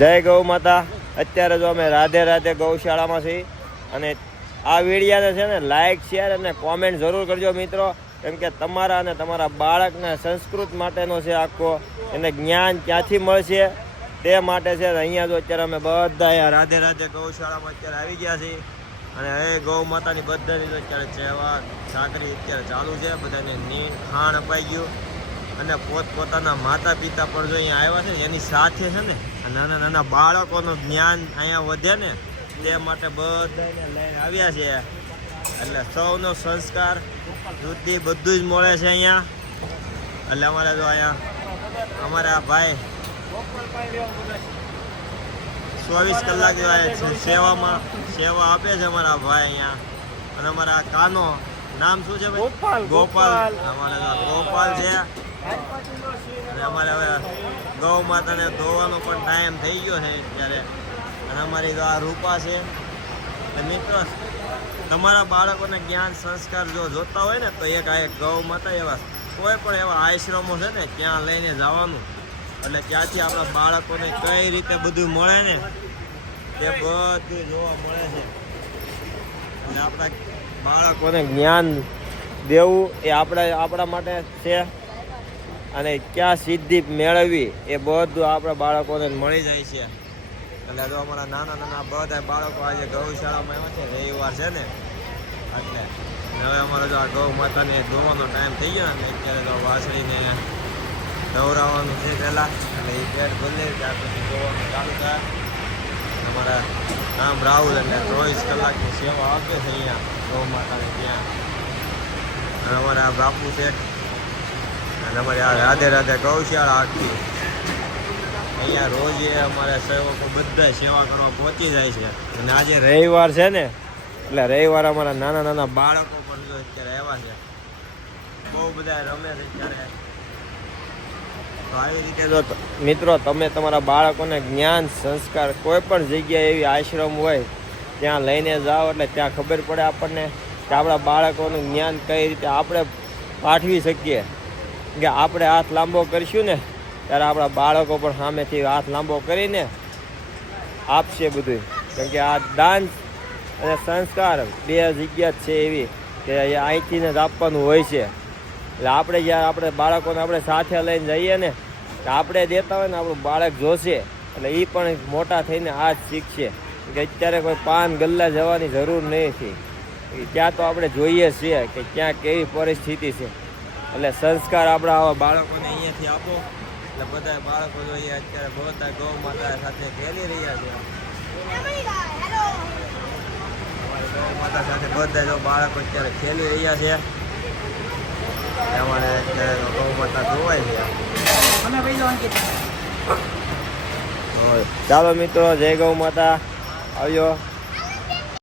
જય ગૌ માતા. અત્યારે જો અમે રાધે રાધે ગૌશાળામાં છીએ અને આ વિડીયાને છે ને લાઇક શેર અને કોમેન્ટ જરૂર કરજો મિત્રો. કેમ કે તમારા અને તમારા બાળકના સંસ્કૃત માટેનો છે આખો. એને જ્ઞાન ક્યાંથી મળશે તે માટે છે અહીંયા જો અત્યારે અમે બધા રાધે રાધે ગૌશાળામાં અત્યારે આવી ગયા છીએ. અને હવે ગૌ માતાની બધાની અત્યારે સેવા સાકરી અત્યારે ચાલુ છે. બધાને નીણ, ખાણ અપાઈ ગયું. અને પોતપોતાના માતા પિતા પણ જો અહીંયા આવ્યા છે ને, એની સાથે છે ને નાના નાના બાળકોનું જ્ઞાન અહીંયા વધે ને, તે માટે બધાને લઈને આવ્યા છે. એટલે સૌનો સંસ્કાર વૃદ્ધિ બધું જ મળે છે અહીંયા. એટલે અમારે જો અહીંયા, અમારા ભાઈ ચોવીસ કલાક જેવા સેવામાં, સેવા આપે છે અમારા ભાઈ અહીંયા. અને અમારા કાનો નામ શું છે ભાઈ? ગોપાલ, ગોપાલ. અમારે ગોપાલ છે. અને અમારે હવે ગૌ માતાને ધોવાનો પણ ટાઈમ થઈ ગયો છે અત્યારે. અને અમારી તો આ રૂપા છે. મિત્રો તમારા બાળકોને જ્ઞાન સંસ્કાર જો જોતા હોય ને તો એક આ એક ગૌ માતા એવા કોઈ પણ એવા આશ્રમો છે ને ક્યાં લઈને જવાનું. એટલે ત્યાંથી આપણા બાળકોને કઈ રીતે બધું મળે ને તે બધું જોવા મળે છે. એટલે આપણા બાળકોને જ્ઞાન દેવું એ આપણા આપણા માટે છે. અને ક્યાં સિદ્ધિ મેળવવી એ બધું આપણા બાળકોને મળી જાય છે. એટલે તો અમારા નાના નાના બધા બાળકો આજે ગૌશાળામાં આવ્યા છે, રવિવાર છે ને, એટલે હવે અમારે જો આ ગૌ માતાને ધોવાનો ટાઈમ થઈ ગયો ને, અત્યારે તો વાસળીને દોરાવાનું છે પહેલાં, એટલે એ પેટ ભલે ત્યાર પછી ધોવાનું ચાલુ થાય. અમારા નામ રાહુલ એટલે ચોવીસ કલાકની સેવા આપે છે અહીંયા ગૌ માતાને ત્યાં. અને અમારા બાપુ શેઠ અને અમારે આ રાધે રાધે ગૌશાળા આખી. અહીંયા રોજ અમારા સેવકો બધા સેવા કરવા પહોંચી જાય છે. અને આજે રવિવાર છે ને, એટલે રવિવાર અમારા નાના નાના બાળકો પણ અત્યારે આવ્યા છે. બહુ બધા રમે છે અત્યારે. તો રીતે જો મિત્રો, તમે તમારા બાળકોને જ્ઞાન, સંસ્કાર કોઈ પણ જગ્યાએ એવી આશ્રમ હોય, ત્યાં લઈને જાઓ એટલે ત્યાં ખબર પડે આપણને કે આપણા બાળકોનું જ્ઞાન કઈ રીતે આપણે પાઠવી શકીએ. કે આપણે હાથ લાંબો કરીશું ને, ત્યારે આપણા બાળકો પણ સામેથી હાથ લાંબો કરીને આપશે બધું કેમ કે આ દાન અને સંસ્કાર બે જગ્યા છે એવી કે અહીંથી જ આપવાનું હોય છે. એટલે આપણે જ્યારે આપણે બાળકોને આપણે સાથે લઈને જઈએ ને, તો આપણે દેતા હોય ને આપણું બાળક જોશે. એટલે એ પણ મોટા થઈને આ જ શીખશે. કે અત્યારે કોઈ પાન ગલ્લા જવાની જરૂર નથી ત્યાં તો આપણે જોઈએ છીએ કે ક્યાં કેવી પરિસ્થિતિ છે. એટલે સંસ્કાર આપણા આવા બાળકોને અહીંયાથી આપો. એટલે બધા બાળકો જોઈએ અત્યારે બધા ગૌ માતા સાથે ખેલી રહ્યા છે. ગૌ માતા સાથે બધા જો બાળકો અત્યારે ખેલી રહ્યા છે. અમારે અત્યારે તો ગૌ માતા છે. ચાલો મિત્રો જય ગૌ માતા. આવ્યો.